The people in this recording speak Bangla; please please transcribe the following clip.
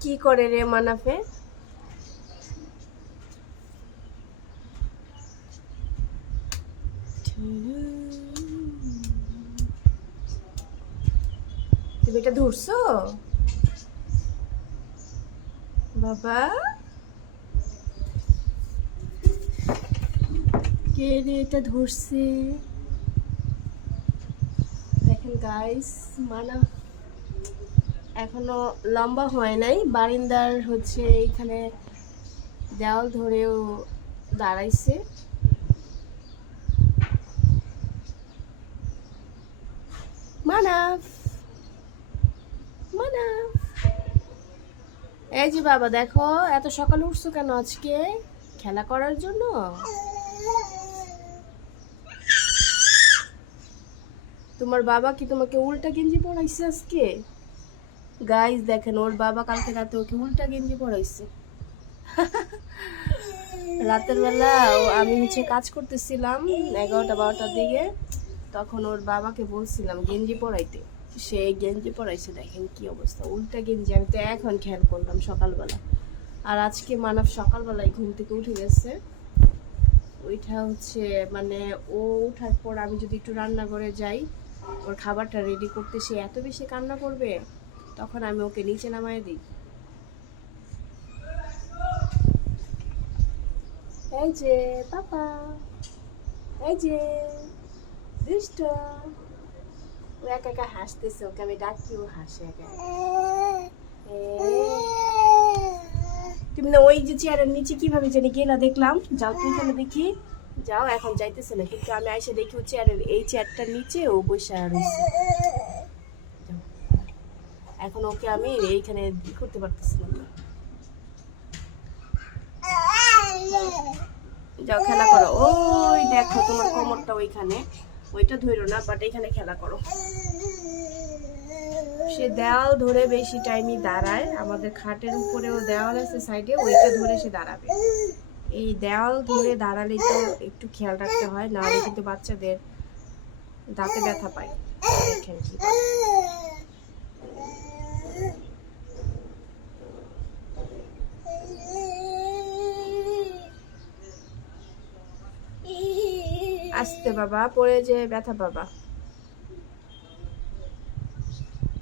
কি করে রে মানাফে? তুমি এটা ধরছো? বাবা। কে রে এটা ধরছে? দেখেন গাইস মানা এখনও লম্বা হয় নাই। বারিন্দার হচ্ছে এইখানে দেওয়াল ধরেও দাঁড়াইছে। মানাফ মানাফ। এই যে বাবা, দেখো, এত সকালে উঠছো কেন আজকে? খেলা করার জন্য? তোমার বাবা কি তোমাকে উল্টা গেঞ্জি পরাইছে আজকে? গাইস দেখেন, ওর বাবা কালকে রাতে ওকে উল্টা গেঞ্জি পরাইছে। রাতের বেলা আমি হচ্ছে কাজ করতেছিলাম এগারোটা বারোটার দিকে। তখন ওর বাবাকে বলছিলাম গেঞ্জি পরাইতে। সে গেঞ্জি পরাইছে, দেখেন কি অবস্থা। উল্টা গেঞ্জি, আমি তো এখন খেয়াল করলাম সকালবেলা। আর আজকে মানব সকালবেলায় ঘুম থেকে উঠে গেছে। ওইটা হচ্ছে মানে ও ওঠার পর আমি যদি একটু রান্না করে যাই, ওর খাবারটা রেডি করতে সে এত বেশি কান্না করবে। তখন আমি ওকে নিচে নামায় দিই। এই যে, পাপা। এই যে, দুষ্ট। ও একা একা হাসতেছে, ওকে আমি ডাকি, ও হাসে একা। তুমি না ওই যে চেয়ারের নিচে কীভাবে জানি গেলা দেখলাম। যাও তুই এখানে দেখি। যাও, এখন যাইতেছে না। কিন্তু আমি আইসে দেখি ও চেয়ারের, এই চেয়ারটার নিচে ও বসে রয়েছে। এখন ওকে আমি এইখানে করতে পারতেছিলাম না। যাও, খেলা করো। ওই দেখো, তোমার কোমরটা ওইখানে। ওইটা ধরো না বাট এখানে খেলা করো। সে দেওয়াল ধরে বেশি টাইমই দাঁড়ায়। আমাদের খাটের উপরেও দেওয়াল আছে সাইডে ওইটা ধরে সে দাঁড়াবে। এই দেওয়াল ধরে দাঁড়ালে তো একটু খেয়াল রাখতে হয় না হলে কিন্তু বাচ্চাদের দাঁতে ব্যথা পায়। দেখেন কি। আস্তে বাবা পড়ে যে ব্যথা বাবা।